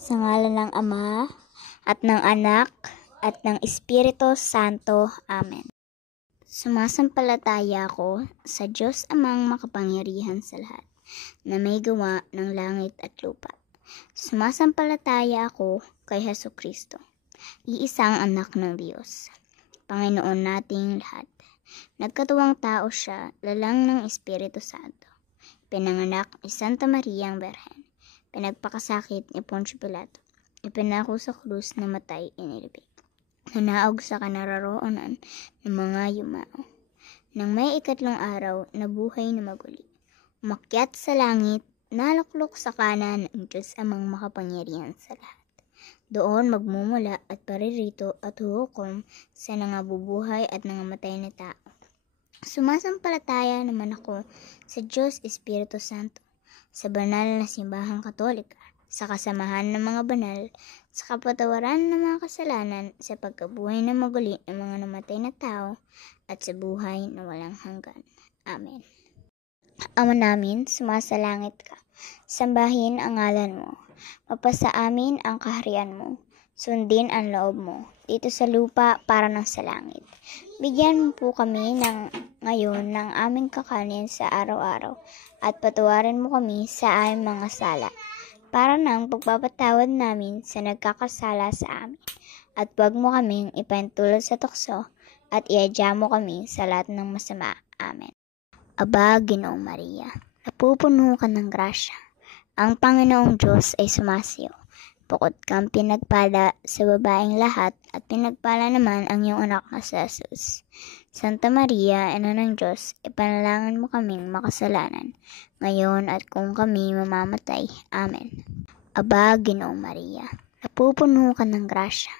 Sa ngalan ng Ama, at ng Anak, at ng Espiritu Santo. Amen. Sumasampalataya ako sa Diyos Amang makapangyarihan sa lahat, na may gawa ng langit at lupa. Sumasampalataya ako kay Hesukristo, iisang anak ng Diyos, Panginoon nating lahat. Nagkatuwang tao siya, lalang ng Espiritu Santo. Pinanganak ni Santa Maria ang Berhen. Pinagpakasakit ni Poncio Pilato. Ipinako sa krus na matay inilibing. Nanaog sa kanararoonan ng mga yumao. Nang may ikatlong araw, nabuhay na maguli. Umakyat sa langit, nalaklok sa kanan ng Diyos Amang makapangyarihan sa lahat. Doon magmumula at paririto at huhukom sa nangabubuhay at nangamatay na tao. Sumasampalataya naman ako sa Diyos Espiritu Santo, sa banal na simbahang katolika, sa kasamahan ng mga banal, sa kapatawaran ng mga kasalanan, sa pagkabuhay na maguli ng mga namatay na tao, at sa buhay na walang hanggan. Amen. Ama namin, sumasalangit ka. Sambahin ang ngalan mo. Mapasa amin ang kaharian mo. Sundin ang loob mo, dito sa lupa para ng sa langit. Bigyan mo po kami ngayon ng aming kakanin sa araw-araw, at patawarin mo kami sa aming mga sala, para ng pagpapatawad namin sa nagkakasala sa amin. At huwag mo kaming ipahintulot sa tukso, at iadya mo kami sa lahat ng masama. Amen. Aba, Ginoong Maria, napupuno ka ng grasya. Ang Panginoong Diyos ay sumasiyo. Bukod kang pinagpala sa babaeng lahat, at pinagpala naman ang iyong anak na si Jesus. Santa Maria, Ina ng Diyos, ipanalangin mo kaming makasalanan, ngayon at kung kami mamamatay. Amen. Aba, Ginoong Maria, napupuno ka ng grasya.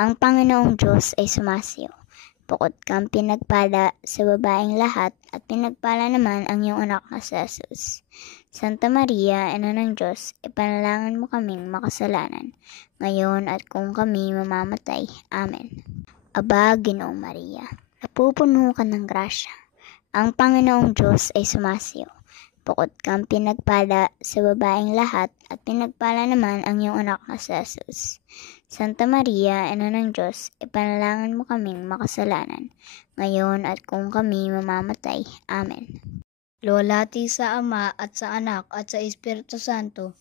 Ang Panginoong Diyos ay sumasiyo. Bukod kang pinagpala sa babaeng lahat, at pinagpala naman ang iyong anak na si Jesus. Santa Maria, Ina ng Diyos, ipanalangin mo kaming makasalanan, ngayon at kung kami mamamatay. Amen. Aba, Ginoong Maria, napupuno ka ng grasya. Ang Panginoong Diyos ay sumasiyo. Bukod kang pinagpala sa babaeng lahat, at pinagpala naman ang iyong anak na si Jesus. Santa Maria, Ina ng Diyos, ipanalangin mo kaming makasalanan, ngayon at kung kami mamamatay. Amen. Luwalhati sa Ama at sa Anak at sa Espiritu Santo,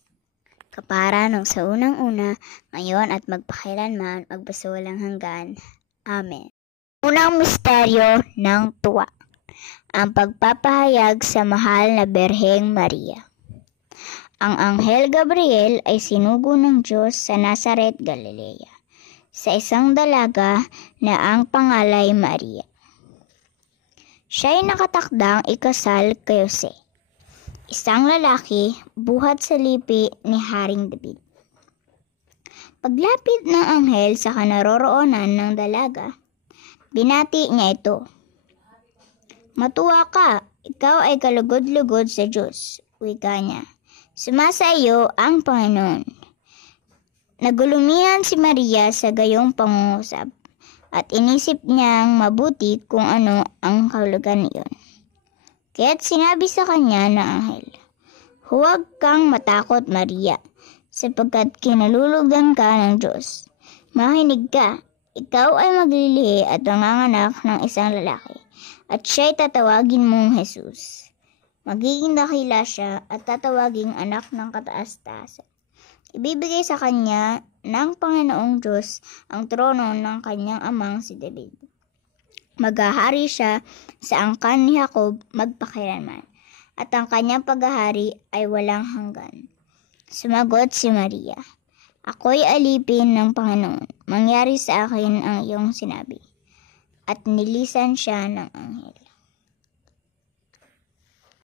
kapara nung sa unang-una, ngayon at magpakailanman, magpasawalang hanggan. Amen. Unang misteryo ng tuwa, ang pagpapahayag sa mahal na Berheng Maria. Ang Anghel Gabriel ay sinugo ng Diyos sa Nazaret, Galilea, sa isang dalaga na ang pangalay Maria. Siya'y nakatakdang ikasal kay Jose, isang lalaki buhat sa lipi ni Haring David. Paglapit ng anghel sa kanaroroonan ng dalaga, binati niya ito. Matuwa ka, ikaw ay kalugod-lugod sa Diyos, wika niya. Sumasa iyo ang Panginoon. Nagulumihan si Maria sa gayong pangungusap, at inisip niyang mabuti kung ano ang kahulugan niyon. Kaya't sinabi sa kanya ng anghel, huwag kang matakot, Maria, sapagkat kinalulugan ka ng Diyos. Makinig ka, ikaw ay maglilihi at manganganak ng isang lalaki, at siya'y tatawagin mong Jesus. Magiging dakila siya at tatawaging anak ng kataas-taasan. Ibibigay sa kanya ng Panginoong Diyos ang trono ng kanyang amang si David. Maghahari siya sa angkan ni Jacob magpakailanman, at ang kanyang paghahari ay walang hanggan. Sumagot si Maria, ako'y alipin ng Panginoon, mangyari sa akin ang iyong sinabi. At nilisan siya ng anghel.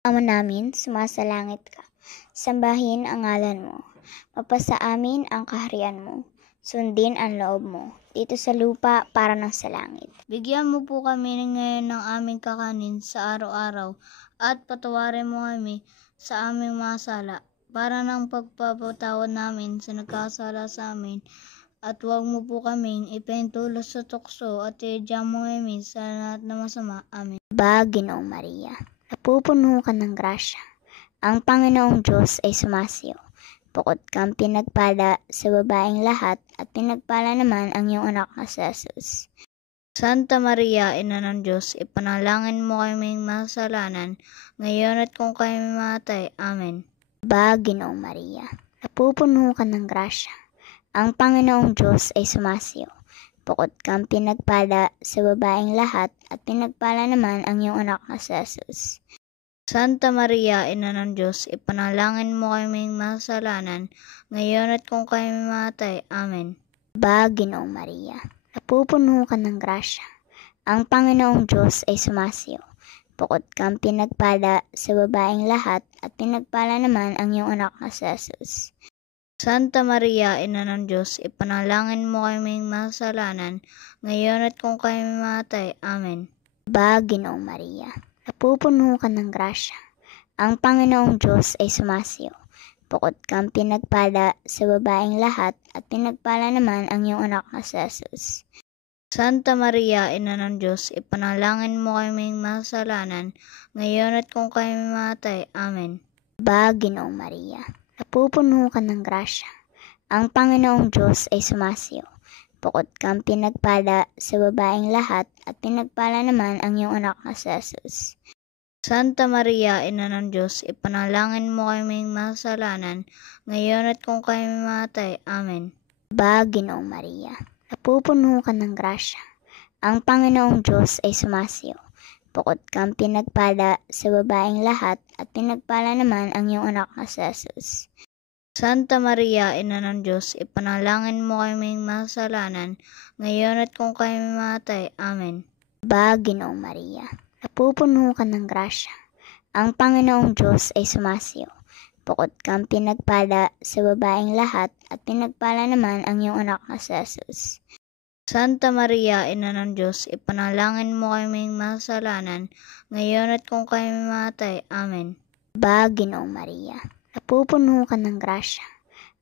Ama namin, sumasalangit ka. Sambahin ang ngalan mo. Mapasa amin ang kaharian mo. Sundin ang loob mo, dito sa lupa para ng sa langit. Bigyan mo po kami ngayon ng aming kakanin sa araw-araw, at patawarin mo kami sa aming mga sala, para ng pagpapatawad namin sa nagkasala sa amin. At huwag mo po kaming ipahintulot sa tukso, at iadya mo kami sa lahat ng masama. Amen. Aba, Ginoong Maria, napupuno ka ng grasya. Ang Panginoong Diyos ay sumasiyo. bukod kang pinagpala sa babaeng lahat, at pinagpala naman ang iyong anak na si Jesus. Santa Maria, Ina ng Diyos, ipanalangin mo kaming makasalanan, ngayon at kung kami mamatay. Amen. Aba, Ginoong Maria, napupuno ka ng grasya. Ang Panginoong Diyos ay sumasiyo. Bukod kang pinagpala sa babaeng lahat, at pinagpala naman ang iyong anak na si Jesus. Santa Maria, Ina ng Diyos, ipanalangin mo kaming makasalanan, ngayon at kung kami mamatay. Amen. Aba, Ginoong Maria, napupuno ka ng grasya. Ang Panginoong Diyos ay sumasiyo. Bukod kang pinagpala sa babaeng lahat, at pinagpala naman ang iyong anak na si Jesus. Santa Maria, Ina ng Diyos, ipanalangin mo kaming makasalanan, ngayon at kung kami mamatay. Amen. Aba, Ginoong Maria, napupuno ka ng grasya. Ang Panginoong Diyos ay sumasiyo. Bukod kang pinagpala sa babaeng lahat, at pinagpala naman ang iyong anak na si Jesus. Santa Maria, Ina ng Diyos, ipanalangin mo kaming makasalanan, ngayon at kung kami mamatay. Amen. Aba, Ginoong Maria, napupuno ka ng grasya. Ang Panginoong Diyos ay sumasiyo. Bukod kang pinagpala sa babaeng lahat, at pinagpala naman ang iyong anak na si Jesus. Santa Maria, Ina ng Diyos, ipanalangin mo kaming makasalanan, ngayon at kung kami mamatay. Amen. Aba, Ginoong Maria, napupuno ka ng grasya. Ang Panginoong Diyos ay sumasiyo. Bukod kang pinagpala sa babaeng lahat, at pinagpala naman ang iyong anak na si Jesus. Santa Maria, Ina ng Diyos, ipanalangin mo kaming makasalanan, ngayon at kung kami mamatay. Amen. Aba, Ginoong Maria, napupuno ka ng grasya. Ang Panginoong Diyos ay sumasiyo. Bukod kang pinagpala sa babaeng lahat, at pinagpala naman ang iyong anak na si Jesus. Santa Maria, Ina ng Diyos, ipanalangin mo kaming makasalanan, ngayon at kung kami mamatay. Amen. Aba, Ginoong Maria, napupuno ka ng grasya.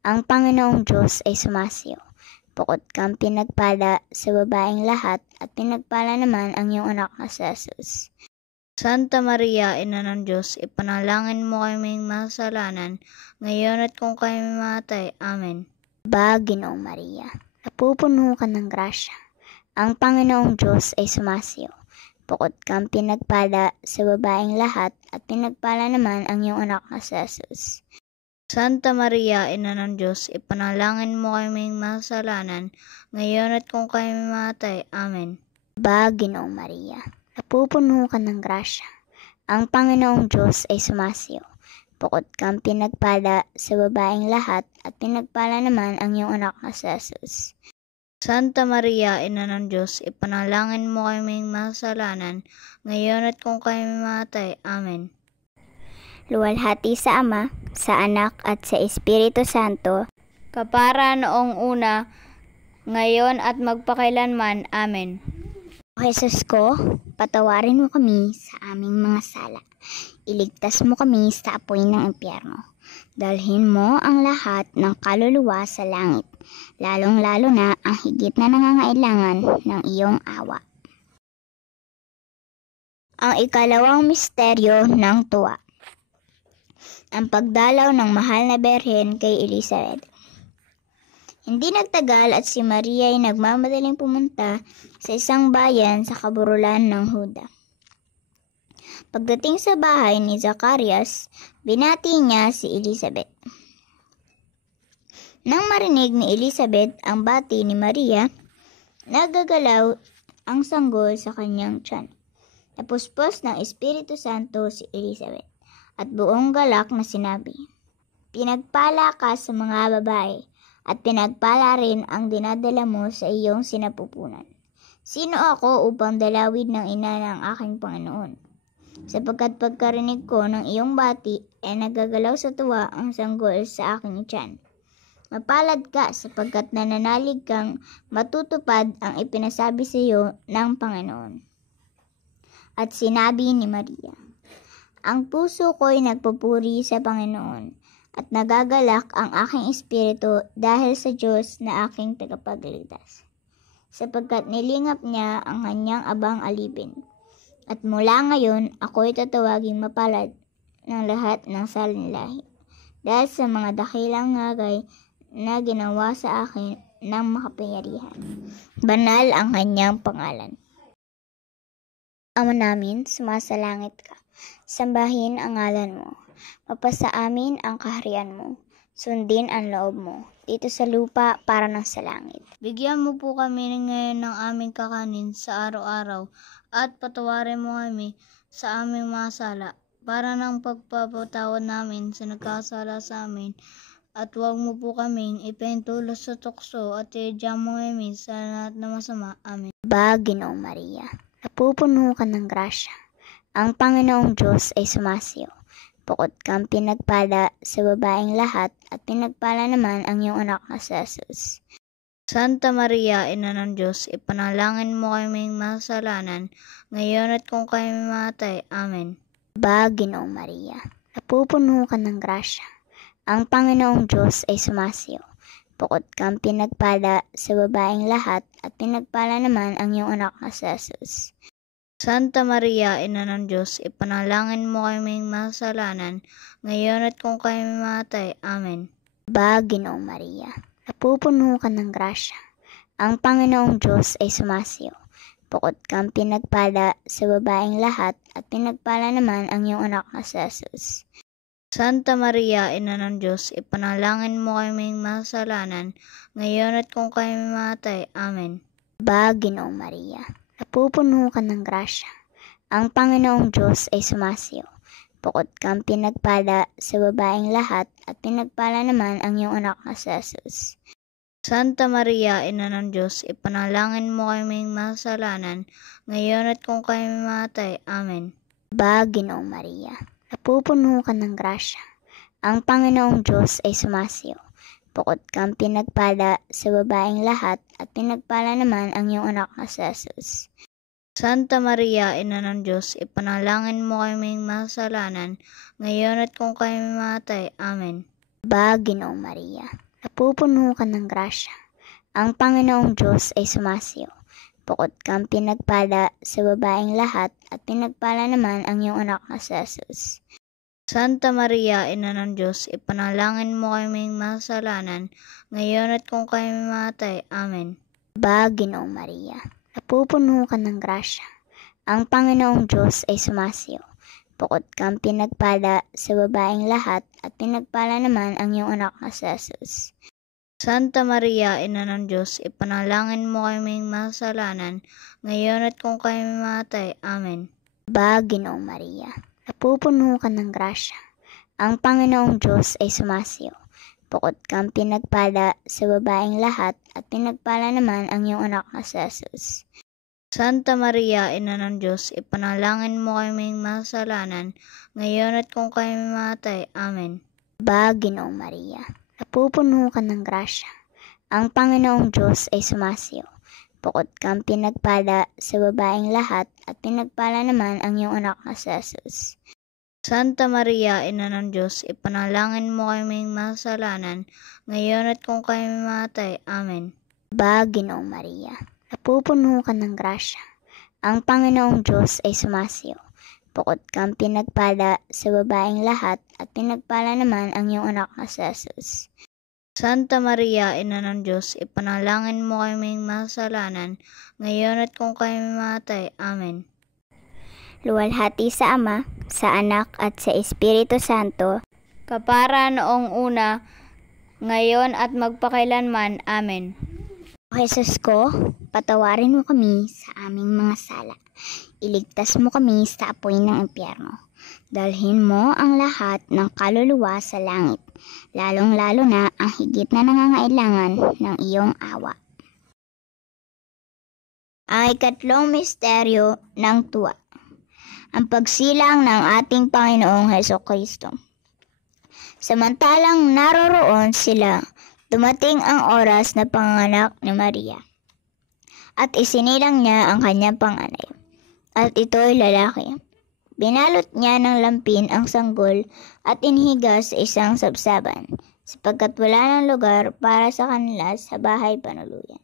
Ang Panginoong Diyos ay sumasiyo. Bukod kang pinagpala sa babaeng lahat, at pinagpala naman ang iyong anak na si Jesus. Santa Maria, Ina ng Diyos, ipanalangin mo kaming makasalanan, ngayon at kung kami mamatay. Amen. Aba, Ginoong Maria, napupuno ka ng grasya. Ang Panginoong Diyos ay sumasiyo. Bukod kang pinagpala sa babaeng lahat, at pinagpala naman ang iyong anak na si Jesus. Santa Maria, Ina ng Diyos, ipanalangin mo kaming makasalanan, ngayon at kung kami mamatay. Amen. Aba, Ginoong Maria, napupuno ka ng grasya. Ang Panginoong Diyos ay sumasiyo. Bukod kang pinagpala sa babaeng lahat, at pinagpala naman ang iyong anak na si Jesus. Santa Maria, Ina ng Diyos, ipanalangin mo kaming makasalanan, ngayon at kung kami mamatay. Amen. Luwalhati sa Ama, sa Anak, at sa Espiritu Santo, kapara noong una, ngayon at magpakailanman. Amen. O Jesus ko, patawarin mo kami sa aming mga sala. Iligtas mo kami sa apoy ng impyerno. Dalhin mo ang lahat ng kaluluwa sa langit, lalong-lalo na ang higit na nangangailangan ng iyong awa. Ang ikalawang misteryo ng tuwa. Ang pagdalaw ng mahal na Berhen kay Elizabeth. Hindi nagtagal at si Maria ay nagmamadaling pumunta sa isang bayan sa kaburulan ng Huda. Pagdating sa bahay ni Zacarias, binati niya si Elizabeth. Nang marinig ni Elizabeth ang bati ni Maria, nagagalaw ang sanggol sa kanyang tiyan. Napuspos ng Espiritu Santo si Elizabeth at buong galak na sinabi, "Pinagpala ka sa mga babae, at pinagpala rin ang dinadala mo sa iyong sinapupunan. Sino ako upang dalawin ng ina ng aking Panginoon? Sapagkat pagkarinig ko ng iyong bati, ay nagagalaw sa tuwa ang sanggol sa aking tiyan. Mapalad ka sapagkat nananalig kang matutupad ang ipinasabi sa iyo ng Panginoon." At sinabi ni Maria, "Ang puso ko'y nagpupuri sa Panginoon, at nagagalak ang aking espiritu dahil sa Diyos na aking tagapagligtas, sapagkat nilingap niya ang kanyang abang alipin. At mula ngayon, ako'y tatawaging mapalad ng lahat ng salinlahi, dahil sa mga dakilang bagay na ginawa sa akin ng makapangyarihan. Banal ang kanyang pangalan. Ama namin, sumasalangit ka. Sambahin ang ngalan mo. Mapasa amin ang kaharian mo. Sundin ang loob mo, dito sa lupa para ng sa langit. Bigyan mo po kami ngayon ng aming kakanin sa araw-araw at patawarin mo kami sa aming mga sala para ng pagpapatawad namin sa nagkasala sa amin. At huwag mo po kaming ipahintulot sa tukso at iadya mo kami sa lahat na masama. Amen. Ginoong Maria, napupuno ka ng grasya. Ang Panginoong Diyos ay sumasiyo. Bukod kang pinagpala sa babaeng lahat at pinagpala naman ang iyong anak na si Jesus. Santa Maria, Ina ng Diyos, ipanalangin mo kaming masalanan, ngayon at kung kami mamatay. Amen. Ginoong Maria, napupuno ka ng grasya. Ang Panginoong Diyos ay sumasiyo. Bukod kang pinagpala sa babaeng lahat at pinagpala naman ang iyong anak na si Jesus. Santa Maria, Ina ng Diyos, ipanalangin mo kaming masalanan, ngayon at kung kami mamatay. Amen. Ginoong Maria, napupuno ka ng grasya. Ang Panginoong Diyos ay sumasiyo. Bukod kang pinagpala sa babaeng lahat at pinagpala naman ang iyong anak na si Jesus. Santa Maria, Ina ng Diyos, ipanalangin mo kaming masalanan, ngayon at kung kami mamatay. Amen. Ginoong Maria, napupuno ka ng grasya. Ang Panginoong Diyos ay sumasiyo. Bukod kang pinagpala sa babaeng lahat at pinagpala naman ang iyong anak na si Jesus. Santa Maria, Ina ng Diyos, ipanalangin mo kaming masalanan, ngayon at kung kami mamatay. Amen. Ginoong Maria, napupuno ka ng grasya. Ang Panginoong Diyos ay sumasiyo. Bukod kang pinagpala sa babaeng lahat at pinagpala naman ang iyong anak na si Jesus. Santa Maria, Ina ng Diyos, ipanalangin mo kaming masalanan, ngayon at kung kami mamatay. Amen. Ginoong Maria, napupuno ka ng grasya. Ang Panginoong Diyos ay sumasiyo. Bukod kang pinagpala sa babaeng lahat at pinagpala naman ang iyong anak na si Jesus. Santa Maria, Ina ng Diyos, ipanalangin mo kaming masalanan, ngayon at kung kami mamatay. Amen. Ginoong Maria, napupuno ka ng grasya. Ang Panginoong Diyos ay sumasiyo. Bukod kang pinagpala sa babaeng lahat at pinagpala naman ang iyong anak na si Jesus. Santa Maria, Ina ng Diyos, ipanalangin mo kaming masalanan, ngayon at kung kami mamatay. Amen. Ginoong Maria, napupuno ka ng grasya. Ang Panginoong Diyos ay sumasiyo. Bukod kang pinagpala sa babaeng lahat at pinagpala naman ang iyong anak na si Jesus. Santa Maria, Ina ng Diyos, ipanalangin mo kaming masalanan, ngayon at kung kami mamatay. Amen. Ginoong Maria, napupuno ka ng grasya. Ang Panginoong Diyos ay sumasiyo. Bukod kang pinagpala sa babaeng lahat at pinagpala naman ang iyong anak na si Jesus. Santa Maria, Ina ng Diyos, ipanalangin mo kaming masalanan, ngayon at kung kami mamatay. Amen. Ginoong Maria, napupuno ka ng grasya. Ang Panginoong Diyos ay sumasiyo. Bukod kang pinagpala sa babaeng lahat at pinagpala naman ang iyong anak na si Jesus. Santa Maria, Ina ng Diyos, ipanalangin mo kaming masalanan, ngayon at kung kami mamatay. Amen. Luwalhati sa Ama, sa Anak at sa Espiritu Santo, kapara noong una, ngayon at magpakailanman. Amen. O Jesus ko, patawarin mo kami sa aming mga sala. Iligtas mo kami sa apoy ng impyerno. Dalhin mo ang lahat ng kaluluwa sa langit, lalong-lalo na ang higit na nangangailangan ng iyong awa. Ang ikatlong misteryo ng tuwa, ang pagsilang ng ating Panginoong Hesukristo. Samantalang naroroon sila, dumating ang oras na panganak ni Maria, at isinilang niya ang kanyang panganay, at ito'y lalaki. Binalot niya ng lampin ang sanggol at inhiga sa isang sabsaban, sapagkat wala ng lugar para sa kanila sa bahay panuluyan.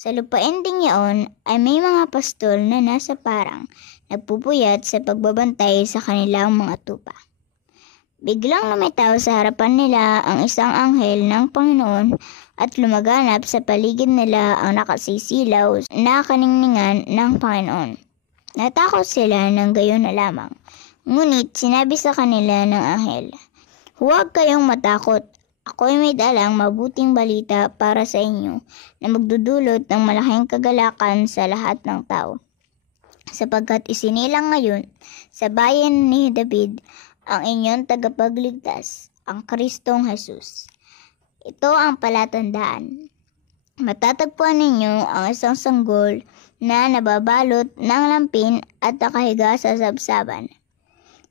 Sa lupain ding yaon ay may mga pastol na nasa parang, nagpupuyat sa pagbabantay sa kanilang mga tupa. Biglang lumitaw sa harapan nila ang isang anghel ng Panginoon at lumaganap sa paligid nila ang nakasisilaw na kaningningan ng Panginoon. Natakot sila ng gayon na lamang. Ngunit sinabi sa kanila ng anghel, "Huwag kayong matakot. Ako'y may dalang mabuting balita para sa inyo na magdudulot ng malaking kagalakan sa lahat ng tao. Sapagkat isinilang ngayon sa bayan ni David ang inyong tagapagligtas, ang Kristong Jesus. Ito ang palatandaan. Matatagpuan ninyo ang isang sanggol na nababalot ng lampin at nakahiga sa sabsaban."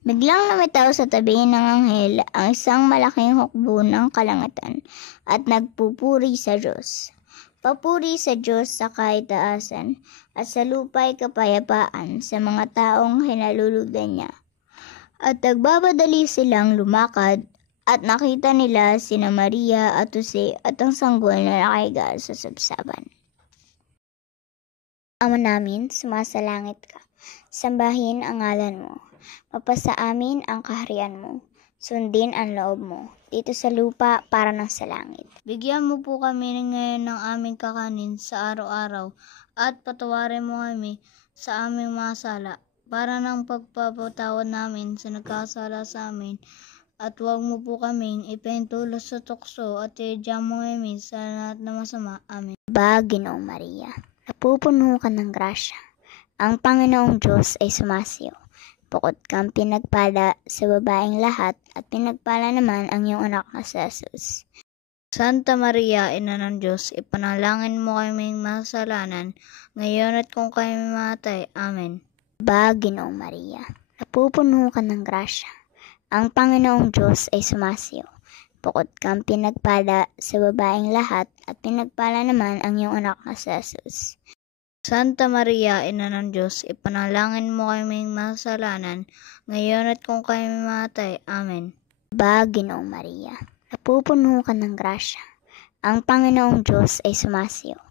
Biglang lumitaw sa tabi ng anghel ang isang malaking hukbo ng kalangitan at nagpupuri sa Diyos. Papuri sa Diyos sa kaitaasan at sa lupa'y kapayapaan sa mga taong hinalulugdan niya. At nagbabadali silang lumakad at nakita nila sina Maria at Jose at ang sanggol na nakahiga sa sabsaban. Ama namin, sumasalangit ka. Sambahin ang ngalan mo. Mapasa amin ang kaharian mo. Sundin ang loob mo, dito sa lupa para ng sa langit. Bigyan mo po kami ngayon ng aming kakanin sa araw-araw at patawarin mo kami sa aming mga sala para ng pagpapatawad namin sa nagkasala sa amin. At huwag mo po kaming ipahintulos sa tukso at iadya mo kami sa lahat na masama. Amen. Ginoong Maria, napupuno ka ng grasya. Ang Panginoong Diyos ay sumasiyo. Bukod kang pinagpala sa babaeng lahat at pinagpala naman ang iyong anak na si Jesus. Santa Maria, Ina ng Diyos, ipanalangin mo kaming masalanan, ngayon at kung kami mamatay. Amen. Ginoong Maria, napupuno ka ng grasya. Ang Panginoong Diyos ay sumasiyo. Bukod kang pinagpala sa babaeng lahat at pinagpala naman ang iyong anak na si Jesus. Santa Maria, Ina ng Diyos, ipanalangin mo kaming masalanan, ngayon at kung kami mamatay. Amen. Ginoong Maria, napupuno ka ng grasya. Ang Panginoong Diyos ay sumasiyo.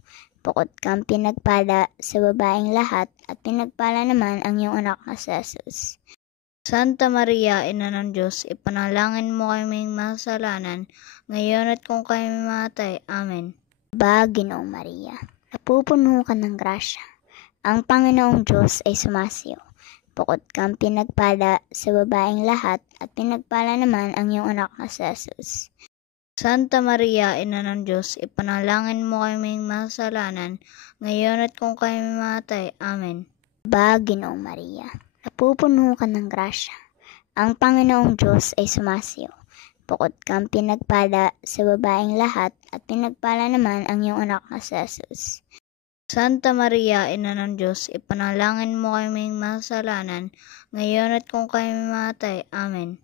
Bukod kang pinagpala sa babaeng lahat at pinagpala naman ang iyong anak na si Jesus. Santa Maria, Ina ng Diyos, ipanalangin mo kaming masalanan, ngayon at kung kami mamatay. Amen. Ginoong Maria, napupuno ka ng grasya. Ang Panginoong Diyos ay sumasiyo. Bukod kang pinagpala sa babaeng lahat at pinagpala naman ang iyong anak na si Jesus. Santa Maria, Ina ng Diyos, ipanalangin mo kaming masalanan, ngayon at kung kami mamatay. Amen. Ginoong Maria, napupuno ka ng grasya. Ang Panginoong Diyos ay sumasiyo. Bukod kang pinagpala sa babaeng lahat at pinagpala naman ang iyong anak na si Jesus. Santa Maria, Ina ng Diyos, ipanalangin mo kaming masalanan, ngayon at kung kami mamatay. Amen.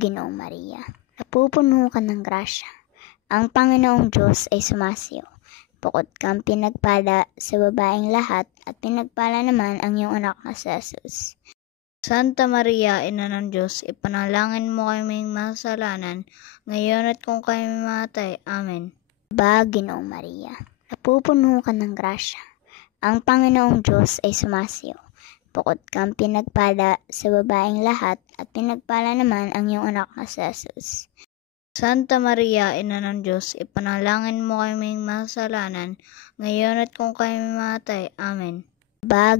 Ginoong Maria, napupuno ka ng grasya. Ang Panginoong Diyos ay sumasiyo. Bukod kang pinagpala sa babaeng lahat at pinagpala naman ang iyong anak na si Jesus. Santa Maria, Ina ng Diyos, ipanalangin mo kaming masalanan, ngayon at kung kami mamatay. Amen. Ginoong Maria, napupuno ka ng grasya. Ang Panginoong Diyos ay sumasiyo. Bukod kang pinagpala sa babaeng lahat at pinagpala naman ang iyong anak na si Jesus. Santa Maria, Ina ng Diyos, ipanalangin mo kaming masalanan, ngayon at kung kami mamatay. Amen.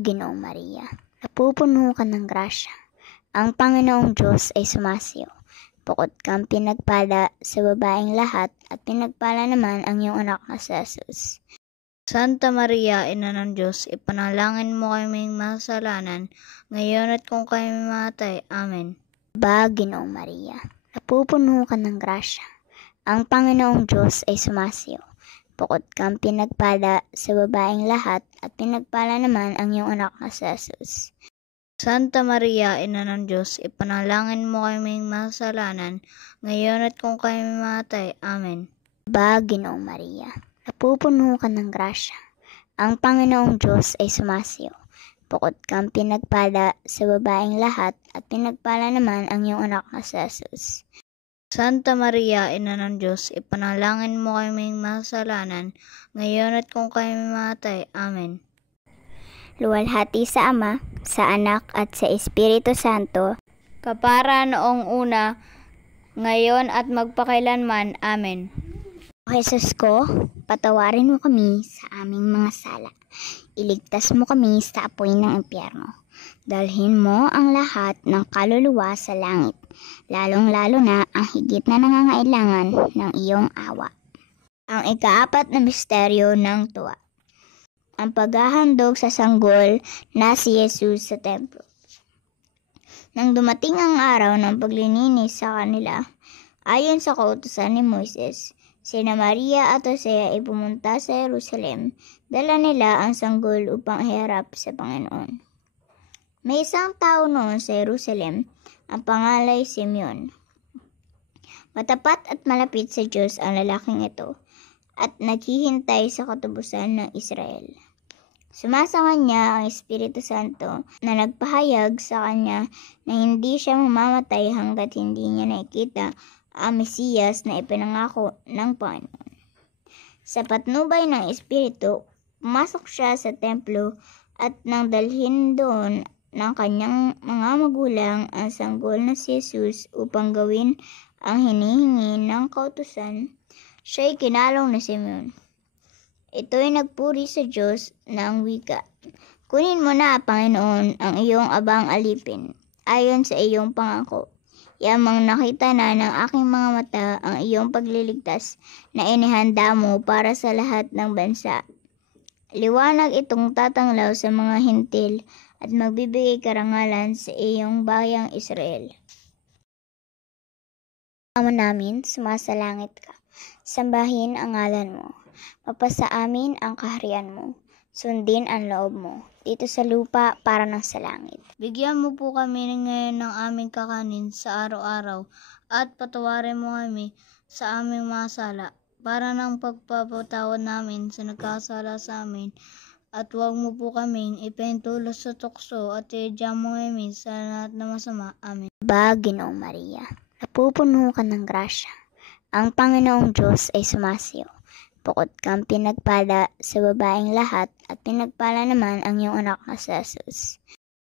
Ginoong Maria, napupuno ka ng grasya. Ang Panginoong Diyos ay sumasiyo. Bukod kang pinagpala sa babaeng lahat at pinagpala naman ang iyong anak na si Jesus. Santa Maria, Ina ng Diyos, ipanalangin mo kaming masalanan, ngayon at kung kami mamatay. Amen. Ginoong Maria, napupuno ka ng grasya. Ang Panginoong Diyos ay sumasiyo. Bukod kang pinagpala sa babaeng lahat at pinagpala naman ang iyong anak na si Jesus. Santa Maria, Ina ng Diyos, ipanalangin mo kaming masalanan, ngayon at kung kami mamatay. Amen. Ginoong Maria, napupuno ka ng grasya. Ang Panginoong Diyos ay sumasiyo. Bukod kang pinagpala sa babaeng lahat at pinagpala naman ang iyong anak na si Jesus. Santa Maria, Ina ng Diyos, ipanalangin mo kaming masalanan, ngayon at kung kami mamatay. Amen. Luwalhati sa Ama, sa Anak at sa Espiritu Santo, kapara noong una, ngayon at magpakailanman. Amen. O Jesus ko, patawarin mo kami sa aming mga sala. Iligtas mo kami sa apoy ng impyerno. Dalhin mo ang lahat ng kaluluwa sa langit, lalong-lalo na ang higit na nangangailangan ng iyong awa. Ang ikaapat na misteryo ng tuwa. Ang paghahandog sa sanggol na si Jesus sa templo. Nang dumating ang araw ng paglilinis sa kanila, ayon sa kautusan ni Moises, sina Maria at Jose ay pumunta sa Jerusalem. Dala nila ang sanggol upang iharap sa Panginoon. May isang tao noon sa Jerusalem, ang pangalay Simeon. Matapat at malapit sa Diyos ang lalaking ito, at naghihintay sa katubusan ng Israel. Sumasa kanya ang Espiritu Santo na nagpahayag sa kanya na hindi siya mamamatay hanggat hindi niya nakikita ang Mesiyas na ipinangako ng Panginoon. Sa patnubay ng Espiritu, pumasok siya sa templo at nang dalhin doon ng kanyang mga magulang ang sanggol na si Jesus upang gawin ang hinihingi ng kautusan, siya'y kinalong ni Simeon. Ito'y nagpuri sa Diyos ng wika, "Kunin mo na, Panginoon, ang iyong abang alipin, ayon sa iyong pangako. Yamang nakita na ng aking mga mata ang iyong pagliligtas na inihanda mo para sa lahat ng bansa. Liwanag itong tatanglaw sa mga hintil at magbibigay karangalan sa iyong bayang Israel." Ama namin, sumasalangit ka. Sambahin ang ngalan mo. Mapasa amin ang kaharian mo. Sundin ang loob mo, dito sa lupa para ng sa langit. Bigyan mo po kami ngayon ng aming kakanin sa araw-araw at patawarin mo kami sa aming mga sala para ng pagpapatawad namin sa nagkasala sa amin. At huwag mo po kaming ipahintulot sa tukso at iadya mo kami sa lahat ng masama. Amen. Ginoong Maria, napupuno ka ng grasya. Ang Panginoong Diyos ay sumasiyo. Bukod kang pinagpala sa babaeng lahat at pinagpala naman ang iyong anak na si Jesus.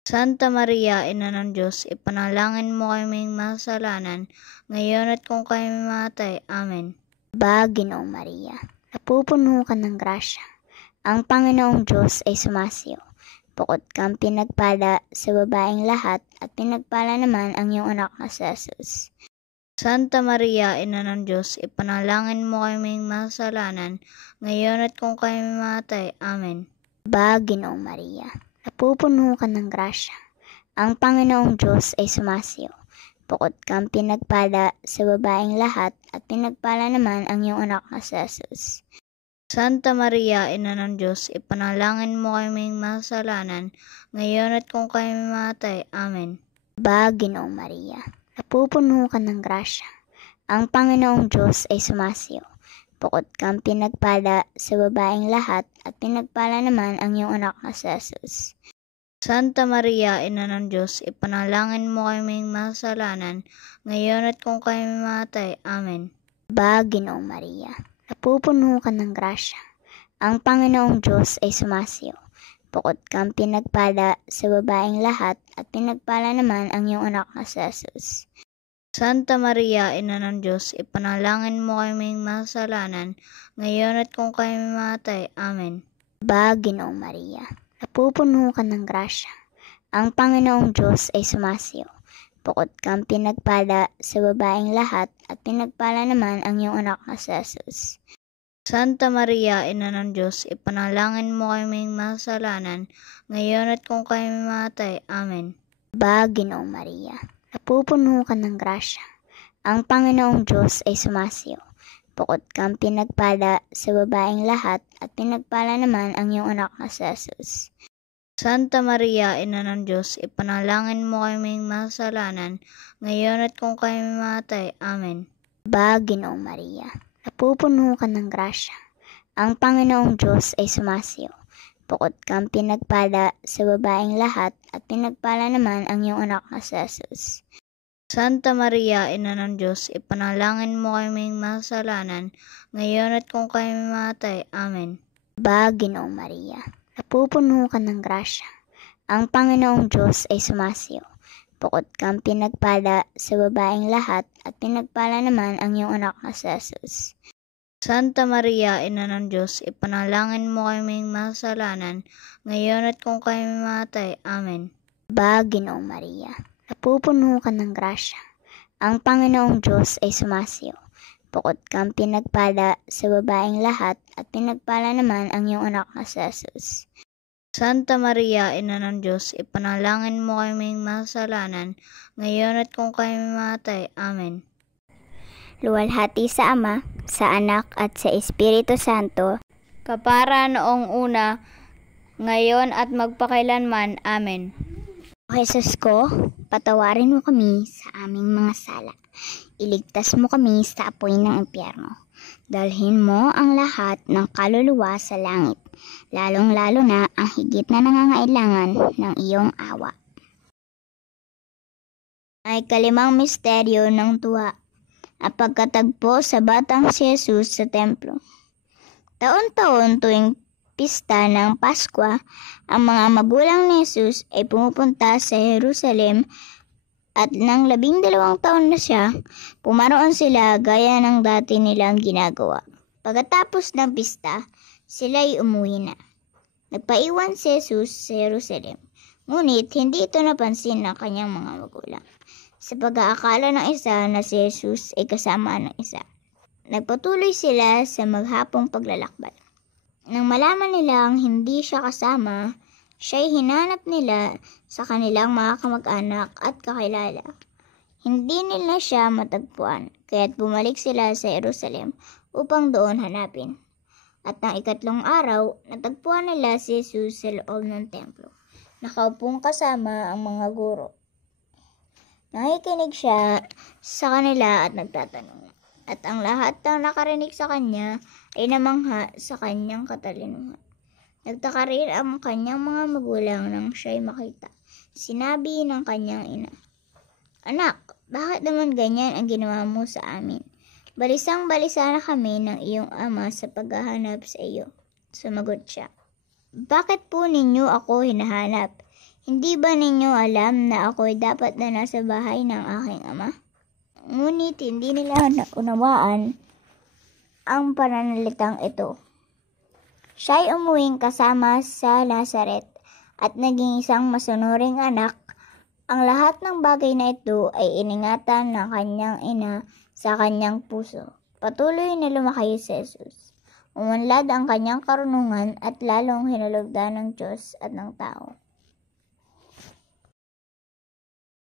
Santa Maria, Ina ng Diyos, ipanalangin mo kaming makasalanan, ngayon at kung kami mamatay. Amen. Ginoong Maria, napupuno ka ng grasya. Ang Panginoong Diyos ay sumasiyo. Bukod kang pinagpala sa babaeng lahat at pinagpala naman ang iyong anak na si Jesus. Santa Maria, Ina ng Diyos, ipanalangin mo kaming makasalanan, ngayon at kung kami mamatay. Amen. Ginoong Maria, napupuno ka ng grasya. Ang Panginoong Diyos ay sumasiyo. Bukod kang pinagpala sa babaeng lahat at pinagpala naman ang iyong anak na si Jesus. Santa Maria, Ina ng Diyos, ipanalangin mo kaming makasalanan, ngayon at kung kami mamatay. Amen. Ginoong Maria, napupuno ka ng grasya. Ang Panginoong Diyos ay sumasiyo. Bukod kang pinagpala sa babaeng lahat at pinagpala naman ang iyong anak na si Jesus. Santa Maria, Ina ng Diyos, ipanalangin mo kaming makasalanan, ngayon at kung kami mamatay. Amen. Ginoong Maria, napupuno ka ng grasya. Ang Panginoong Diyos ay sumasiyo. Bukod kang pinagpala sa babaeng lahat at pinagpala naman ang iyong anak na si Jesus. Santa Maria, Ina ng Diyos, ipanalangin mo kaming makasalanan, ngayon at kung kami mamatay. Amen. Ginoong Maria, napupuno ka ng grasya. Ang Panginoong Diyos ay sumasiyo. Bukod kang pinagpala sa babaeng lahat at pinagpala naman ang iyong anak na si Jesus. Santa Maria, Ina ng Diyos, ipanalangin mo kaming makasalanan, ngayon at kung kami mamatay. Amen. Ginoong Maria, napupuno ka ng grasya. Ang Panginoong Diyos ay sumasiyo. Bukod kang pinagpala sa babaeng lahat at pinagpala naman ang iyong anak na si Jesus. Santa Maria, Ina ng Diyos, ipanalangin mo kaming makasalanan, ngayon at kung kami mamatay. Amen. Ginoong Maria, napupuno ka ng grasya. Ang Panginoong Diyos ay sumasiyo. Bukod kang pinagpala sa babaeng lahat at pinagpala naman ang iyong anak na si Jesus. Santa Maria, Ina ng Diyos, ipanalangin mo kaming makasalanan, ngayon at kung kami mamatay. Amen. Ginoong Maria, napupuno ka ng grasya. Ang Panginoong Diyos ay sumasiyo. Bukod kang pinagpala sa babaeng lahat, at pinagpala naman ang iyong anak na si Jesus. Santa Maria, Ina ng Diyos, ipanalangin mo kaming masalanan, ngayon at kung kami mamatay. Amen. Ginoong Maria, napupuno ka ng grasya. Ang Panginoong Diyos ay sumasiyo. Bukod kang pinagpala sa babaeng lahat, at pinagpala naman ang iyong anak na si Jesus. Santa Maria, Ina ng Diyos, ipanalangin mo kaming masalanan, ngayon at kung kami mamatay. Amen. Luwalhati sa Ama, sa Anak at sa Espiritu Santo, kapara noong una, ngayon at magpakailanman. Amen. O Jesus ko, patawarin mo kami sa aming mga sala. Iligtas mo kami sa apoy ng impyerno. Dalhin mo ang lahat ng kaluluwa sa langit, lalong-lalo na ang higit na nangangailangan ng iyong awa. Ay kalimang misteryo ng tuwa, ang pagkatagpo sa batang si Jesus sa templo. Taon-taon tuwing pista ng Paskwa, ang mga magulang ni Jesus ay pumupunta sa Jerusalem, at nang 12 taon na siya, pumaroon sila gaya ng dati nilang ginagawa. Pagkatapos ng pista, sila ay umuwi na. Nagpaiwan si Jesus sa Jerusalem, ngunit hindi ito napansin ng kanyang mga magulang. Sa pag-aakala ng isa na si Jesus ay kasama ng isa, nagpatuloy sila sa maghapong paglalakbay. Nang malaman nilang hindi siya kasama, siya'y hinanap nila sa kanilang mga kamag-anak at kakilala. Hindi nila siya matagpuan, kaya't bumalik sila sa Jerusalem upang doon hanapin. At ng 3 araw, natagpuan nila si Jesus sa loob ng templo, nakaupong kasama ang mga guro. Nakikinig siya sa kanila at nagtatanong, at ang lahat ng nakarinig sa kanya ay namangha sa kanyang katalinuhan. Nagtaka rin ang kanyang mga magulang nang siya'y makita. Sinabi ng kanyang ina, "Anak, bakit naman ganyan ang ginawa mo sa amin? Balisang-balisa na kami ng iyong ama sa paghahanap sa iyo." Sumagot siya, "Bakit po ninyo ako hinahanap? Hindi ba ninyo alam na ako'y dapat na nasa bahay ng aking ama?" Ngunit hindi nila naunawaan ang pananalitang ito. Siya'y umuwing kasama sa Nazaret at naging isang masunuring anak. Ang lahat ng bagay na ito ay iningatan ng kanyang ina sa kanyang puso. Patuloy na lumaki si Jesus. Umunlad ang kanyang karunungan at lalong hinulugdan ng Diyos at ng tao.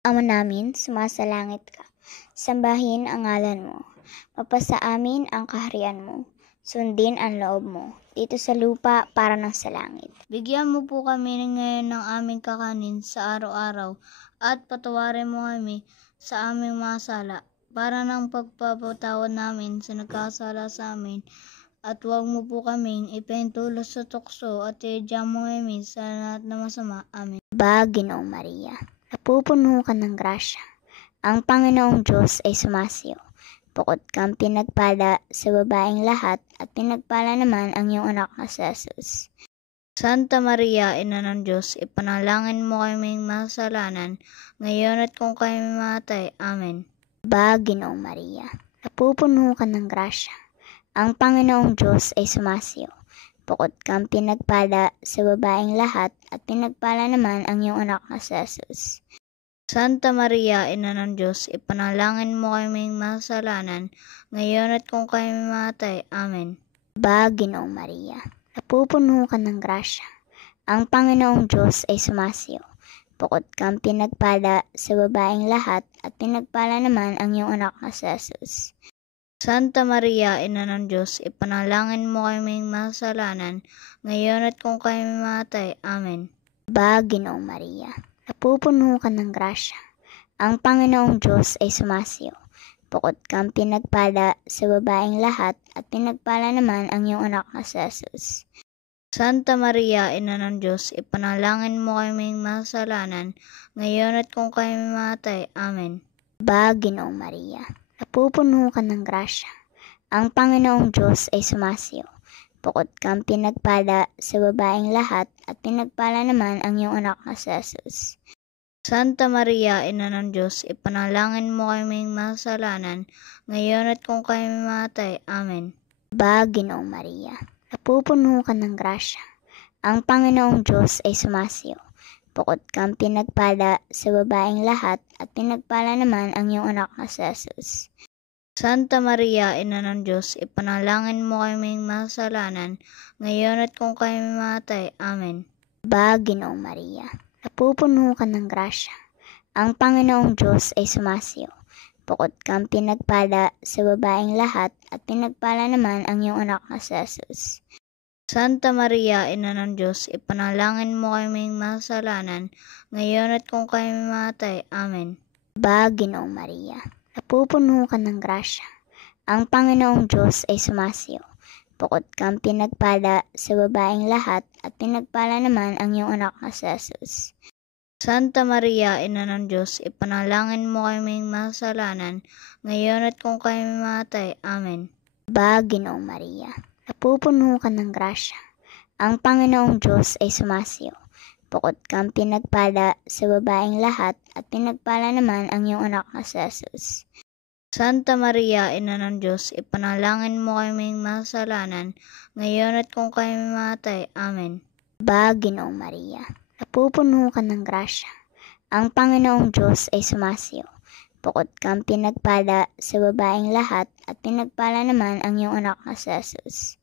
Ama namin, sumasalangit ka. Sambahin ang ngalan mo. Mapasa amin ang kaharian mo. Sundin ang loob mo, dito sa lupa para ng sa langit. Bigyan mo po kami ngayon ng aming kakanin sa araw-araw, at patawarin mo kami sa aming mga sala, para ng pagpapatawad namin sa nagkasala sa amin. At huwag mo po kaming ipahintulot sa tukso, at iadya mo kami sa lahat ng masama. Amen. Ginoong Maria, napupuno ka ng grasya. Ang Panginoong Diyos ay sumasiyo. Bukod kang pinagpala sa babaeng lahat, at pinagpala naman ang iyong anak na si Jesus. Santa Maria, Ina ng Diyos, ipanalangin mo kaming masalanan, ngayon at kung kami mamatay. Amen. Ginoong Maria, napupuno ka ng grasya. Ang Panginoong Diyos ay sumasiyo. Bukod kang pinagpala sa babaeng lahat, at pinagpala naman ang iyong anak na si Jesus. Santa Maria, Ina ng Diyos, ipanalangin mo kaming masalanan, ngayon at kung kami mamatay. Amen. Ginoong Maria, napupuno ka ng grasya. Ang Panginoong Diyos ay sumasiyo. Bukod kang pinagpala sa babaeng lahat, at pinagpala naman ang iyong anak na si Jesus. Santa Maria, Ina ng Diyos, ipanalangin mo kaming masalanan, ngayon at kung kami mamatay. Amen. Ginoong Maria, napupuno ka ng grasya. Ang Panginoong Diyos ay sumasiyo. Bukod kang pinagpala sa babaeng lahat, at pinagpala naman ang iyong anak na si Jesus. Santa Maria, Ina ng Diyos, ipanalangin mo kaming masalanan, ngayon at kung kami mamatay. Amen. Ginoong Maria, napupuno ka ng grasya. Ang Panginoong Diyos ay sumasiyo. Bukod kang pinagpala sa babaeng lahat, at pinagpala naman ang iyong anak na si Jesus. Santa Maria, Ina ng Diyos, ipanalangin mo kaming masalanan, ngayon at kung kami mamatay. Amen. Aba, Ginoong Maria, napupuno ka ng grasya. Ang Panginoong Diyos ay sumasiyo. Bukod kang pinagpala sa babaeng lahat at pinagpala naman ang iyong anak na si Jesus. Santa Maria, Ina ng Diyos, ipanalangin mo kaming masalanan, ngayon at kung kami mamatay. Amen. Aba, Ginoong Maria, napupuno ka ng grasya. Ang Panginoong Diyos ay sumasiyo. Bukod kang pinagpala sa babaeng lahat at pinagpala naman ang iyong anak na si Jesus. Santa Maria, Ina ng Diyos, ipanalangin mo kaming masalanan, ngayon at kung kami mamatay. Amen. Aba, Ginoong Maria, napupuno ka ng grasya. Ang Panginoong Diyos ay sumasiyo. Bukod kang pinagpala sa babaeng lahat at pinagpala naman ang iyong anak na si Jesus. Santa Maria, Ina ng Diyos, ipanalangin mo kaming masalanan, ngayon at kung kami mamatay. Amen. Aba, Ginoong Maria, napupuno ka ng grasya. Ang Panginoong Diyos ay sumasiyo. Bukod kang pinagpala sa babaeng lahat at pinagpala naman ang iyong anak na si Jesus. Santa Maria, Ina ng Diyos, ipanalangin mo kaming masalanan, ngayon at kung kami mamatay. Amen. Aba, Ginoong Maria, napupuno ka ng grasya. Ang Panginoong Diyos ay sumasiyo. Bukod kang pinagpala sa babaeng lahat at pinagpala naman ang iyong anak na si Jesus.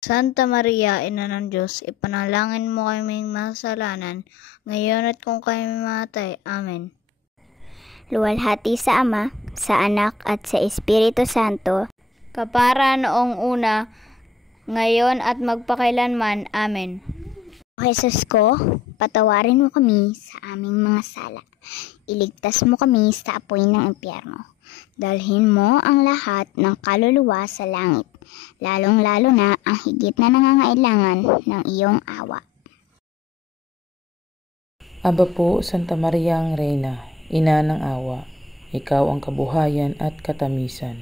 Santa Maria, Ina ng Diyos, ipanalangin mo kaming masalanan, ngayon at kung kami mamatay. Amen. Luwalhati sa Ama, sa Anak at sa Espiritu Santo, kapara noong una, ngayon at magpakailanman. Amen. O Jesus ko, patawarin mo kami sa aming mga sala. Iligtas mo kami sa apoy ng impyerno. Dalhin mo ang lahat ng kaluluwa sa langit, lalong-lalo na ang higit na nangangailangan ng iyong awa. Aba po, Santa Maria ang Reyna, Ina ng awa, ikaw ang kabuhayan at katamisan.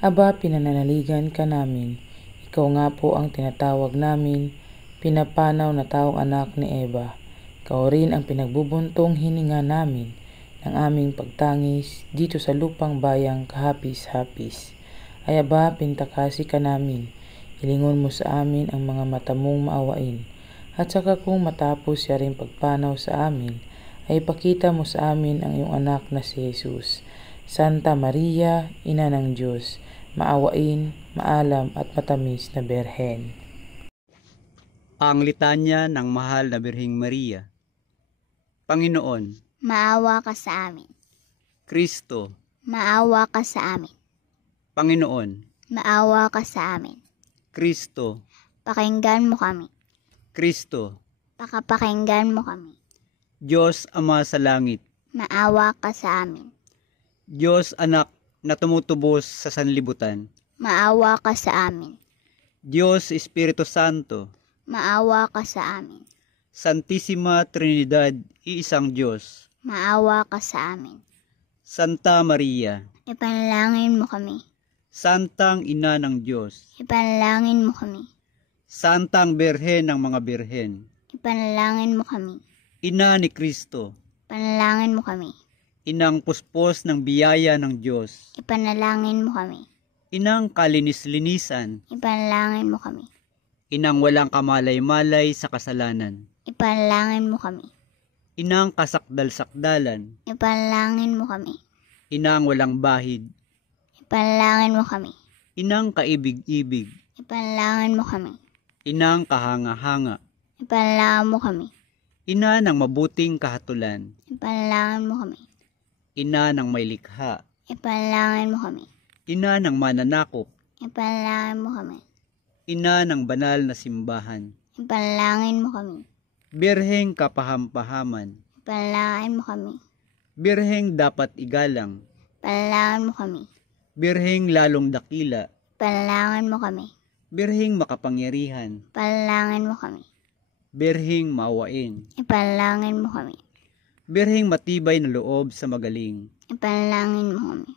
Aba, pinananaligan ka namin, ikaw nga po ang tinatawag namin, pinapanaw na taong anak ni Eva. Ikaw rin ang pinagbubuntong hininga namin ng aming pagtangis dito sa lupang bayang kahapis-hapis. Ay aba, pintakasi ka namin, hilingon mo sa amin ang mga mata mong maawain, at saka kung matapos siya rin pagpanaw sa amin, ay ipakita mo sa amin ang iyong anak na si Jesus. Santa Maria, Ina ng Diyos, maawain, maalam at matamis na Berhen. Ang litanya ng mahal na Birheng Maria. Panginoon, Maawa ka sa amin. Kristo, Maawa ka sa amin. Panginoon, Maawa ka sa amin. Kristo, Pakinggan mo kami. Kristo, Pakapakinggan mo kami. Diyos Ama sa langit, Maawa ka sa amin. Diyos Anak na tumutubos sa sanlibutan, Maawa ka sa amin. Diyos Espiritu Santo, Maawa ka sa amin. Santisima Trinidad, iisang Diyos, Maawa ka sa amin. Santa Maria, Ipanalangin mo kami. Santang Ina ng Diyos, Ipanalangin mo kami. Santang Birhen ng mga Birhen, Ipanalangin mo kami. Ina ni Kristo, Ipanalangin mo kami. Inang puspos ng biyaya ng Diyos, Ipanalangin mo kami. Inang kalinis-linisan, Ipanalangin mo kami. Inang walang kamalay-malay sa kasalanan, Ipanalangin mo kami. Inang kasakdal-sakdalan, Ipanalangin mo kami. Inang walang bahid, Ipanalangin mo kami. Inang kaibig-ibig, Ipanalangin mo kami. Inang kahanga-hanga, Ipanalangin mo kami. Ina ng mabuting kahatulan, Ipanalangin mo kami. Ina ng may likha, Ipanalangin mo kami. Ina ng mananakop, Ipanalangin mo kami. Ina ng banal na simbahan, Ipanalangin mo kami. Birheng kapahampahaman, Ipanalangin mo kami. Birheng dapat igalang, Ipanalangin mo kami. Birheng lalong dakila, Ipanalangin mo kami. Birheng makapangyarihan, Ipanalangin mo kami. Birheng maawain, Ipanalangin mo kami. Birheng matibay na loob sa magaling, Ipanalangin mo kami.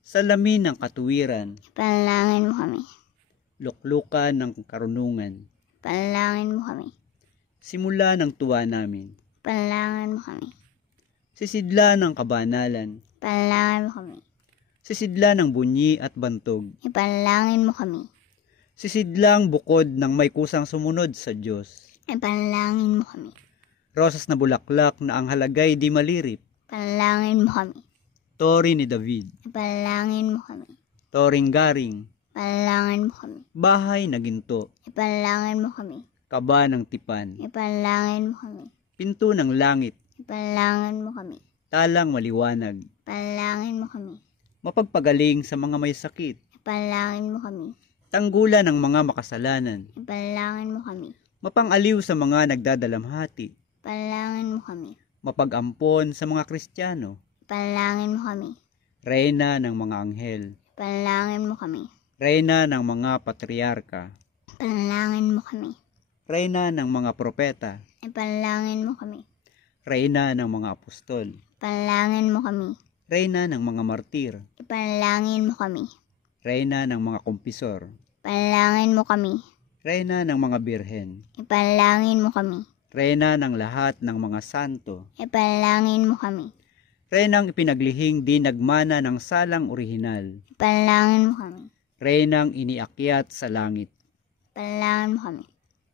salamin ng katuwiran, Ipanalangin mo kami. luklukan ng karunungan, Ipanalangin mo kami. simula ng tuwa namin, Ipanalangin mo kami. Sisidla ng kabanalan. Ipanalangin mo kami. Sisidla ng bunyi at bantog. Ipanalangin mo kami. Sisidlang bukod ng may kusang sumunod sa Diyos. Ipanalangin mo kami. Rosas na bulaklak na ang halagay di malirip. Ipanalangin mo kami. Tori ni David. Ipanalangin mo kami. Toring garing. Ipanalangin mo kami. Bahay na ginto. Ipanalangin mo kami. Kaba ng tipan. Ipanalangin mo kami. Pinto ng langit. Ipanalangin mo kami. Talang maliwanag. Ipanalangin mo kami. Mapagpagaling sa mga may sakit. Ipanalangin mo kami. Tanggulan ng mga makasalanan. Ipanalangin mo kami. Mapangaliw sa mga nagdadalamhati. Ipanalangin mo kami. Mapag-ampon sa mga Kristiyano. Ipanalangin mo kami. Reyna ng mga anghel. Ipanalangin mo kami. Reyna ng mga patriarka. Ipanalangin mo kami. Reyna ng mga propeta. Ipanalangin mo kami. Reyna ng mga apostol. Ipanalangin mo kami. Reyna ng mga martir. Ipanalangin mo kami. Reyna ng mga kumpisor. Ipanalangin mo kami. Reyna ng mga birhen. Ipanalangin mo kami. Reyna ng lahat ng mga santo. Ipanalangin mo kami. Reynang ipinaglihing di nagmana ng salang orihinal. Ipanalangin mo kami. Reynang iniakyat sa langit. Ipanalangin mo kami.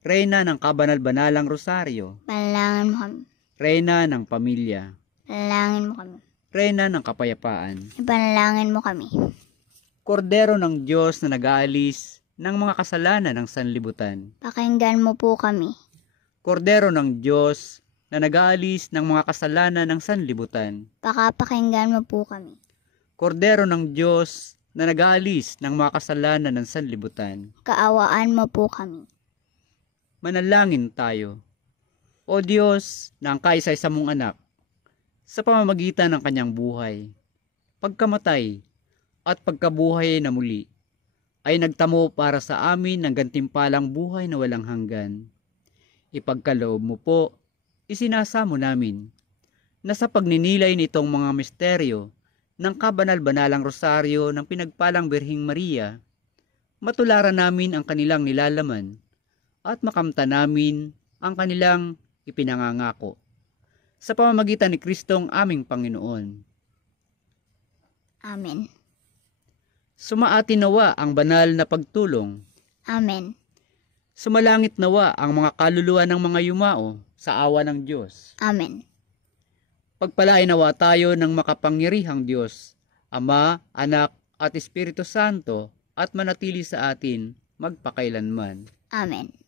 Reyna ng kabanal-banalang rosaryo. Ipanalangin mo kami. Reyna ng pamilya. Ipanalangin mo kami. Reyna ng kapayapaan. Ipanalangin mo kami. Kordero ng Diyos na nag-aalis ng mga kasalanan ng sanlibutan. Pakinggan mo po kami. Kordero ng Diyos na nag-aalis ng mga kasalanan ng sanlibutan. Pakapakinggan mo po kami. Kordero ng Diyos na nag-aalis ng mga kasalanan ng sanlibutan. Kaawaan mo po kami. Manalangin tayo. O Diyos na ang kaisa-isa mong anak, sa pamamagitan ng kanyang buhay, pagkamatay at pagkabuhay na muli, ay nagtamo para sa amin ng gantimpalang buhay na walang hanggan. Ipagkaloob mo po, isinasamo namin, na sa pagninilay nitong mga misteryo ng kabanal-banalang rosaryo ng pinagpalang Birhing Maria, matularan namin ang kanilang nilalaman at makamta namin ang kanilang ipinangangako. Sa pamamagitan ni Kristong aming Panginoon. Amen. Sumaatin nawa ang banal na pagtulong. Amen. Sumalangit nawa ang mga kaluluwa ng mga yumao sa awa ng Diyos. Amen. Pagpalain nawa tayo ng makapangyarihang Diyos, Ama, Anak, at Espiritu Santo, at manatili sa atin magpakailanman. Amen.